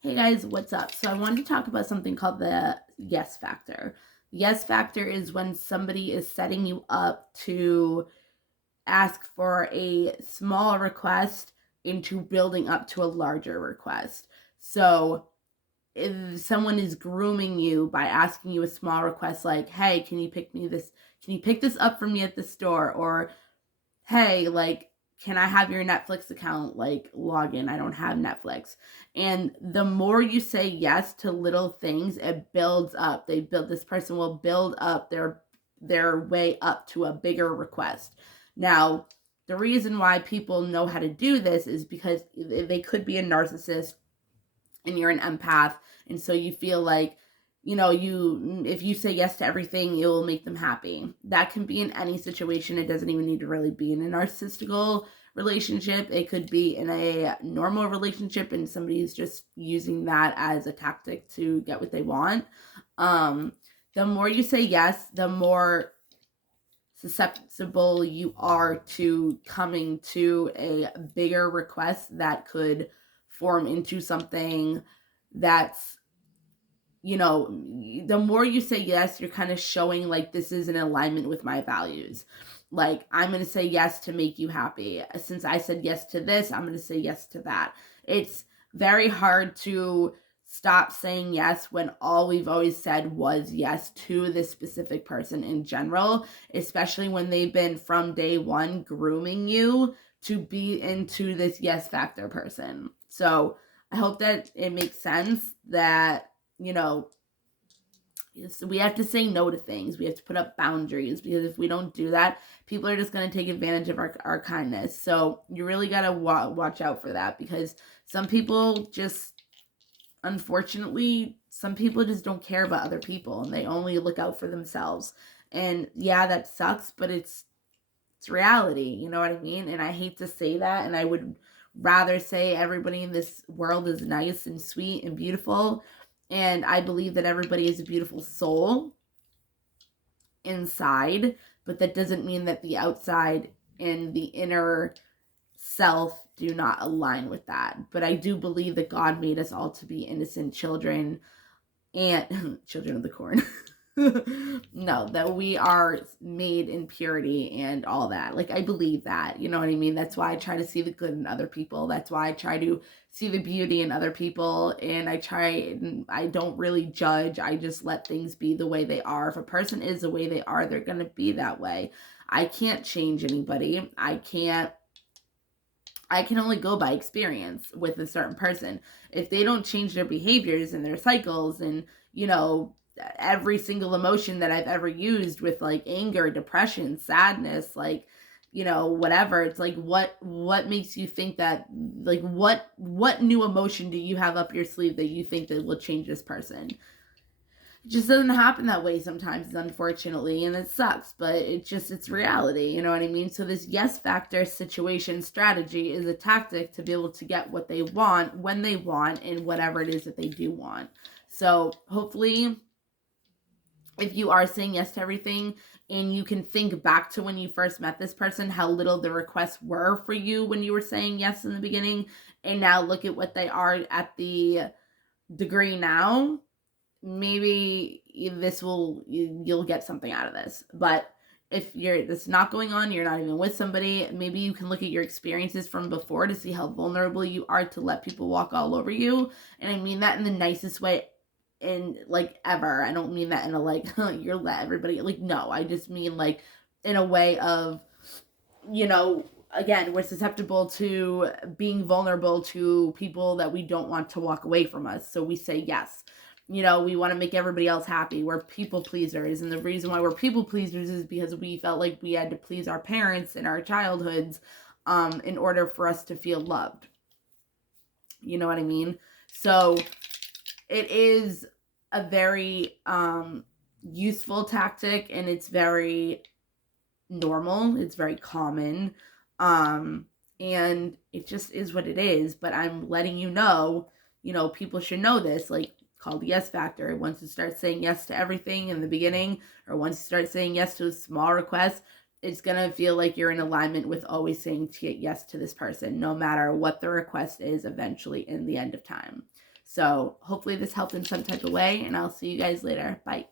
Hey guys, what's up? So I wanted to talk about something called the yes factor. The yes factor is when somebody is setting you up to ask for a small request into building up to a larger request. So if someone is grooming you by asking you a small request like, "Hey, can you pick this up for me at the store?" or "Hey, like, can I have your Netflix account, like, login? I don't have Netflix." And the more you say yes to little things, it builds up. This person will build up their way up to a bigger request. Now, the reason why people know how to do this is because they could be a narcissist and you're an empath, and so you feel like, you if you say yes to everything, it will make them happy. That can be in any situation. It doesn't even need to really be in a narcissistical relationship. It could be in a normal relationship and somebody's just using that as a tactic to get what they want. um the more you say yes, the more susceptible you are to coming to a bigger request that could form into something that's, the more you say yes, you're kind of showing like this is in alignment with my values. Like, I'm going to say yes to make you happy. Since I said yes to this, I'm going to say yes to that. It's very hard to stop saying yes when all we've always said was yes to this specific person in general, especially when they've been from day one grooming you to be into this yes factor person. So I hope that it makes sense that, you know, we have to say no to things. We have to put up boundaries, because if we don't do that, people are just going to take advantage of our kindness. So you really got to watch out for that, because some people just, unfortunately, some people just don't care about other people and they only look out for themselves. And yeah, that sucks, but it's reality, you know what I mean? And I hate to say that, and I would rather say everybody in this world is nice and sweet and beautiful, and I believe that everybody is a beautiful soul inside, but that doesn't mean that the outside and the inner self do not align with that. But I do believe that God made us all to be innocent children and children of the corn. No, that we are made in purity and all that. Like, I believe that, you know what I mean? That's why I try to see the good in other people. That's why I try to see the beauty in other people. And I don't really judge. I just let things be the way they are. If a person is the way they are, they're going to be that way. I can't change anybody. I can only go by experience with a certain person. If they don't change their behaviors and their cycles and, you know, every single emotion that I've ever used with like anger, depression, sadness, like, whatever, it's like what makes you think that, like, what new emotion do you have up your sleeve that you think that will change this person? It just doesn't happen that way sometimes, unfortunately, and it sucks, but it's reality, you know what I mean? So this yes factor situation strategy is a tactic to be able to get what they want when they want and whatever it is that they do want. So hopefully, if you are saying yes to everything and you can think back to when you first met this person, how little the requests were for you when you were saying yes in the beginning, and now look at what they are at the degree now, maybe you'll get something out of this. But if that's not going on, you're not even with somebody, maybe you can look at your experiences from before to see how vulnerable you are to let people walk all over you. And I mean that in the nicest way, in like ever. I don't mean that in a like you're let everybody, like, no, I just mean like in a way of, again, we're susceptible to being vulnerable to people that we don't want to walk away from us, so we say yes. We want to make everybody else happy. We're people pleasers. And the reason why we're people pleasers is because we felt like we had to please our parents in our childhoods, in order for us to feel loved. You know what I mean? So it is a very useful tactic, and it's very normal. It's very common. And it just is what it is. But I'm letting you know, people should know this. Like, called the yes factor. Once you start saying yes to everything in the beginning, or once you start saying yes to a small request, it's gonna feel like you're in alignment with always saying yes to this person, no matter what the request is eventually in the end of time. So hopefully this helped in some type of way, and I'll see you guys later. Bye.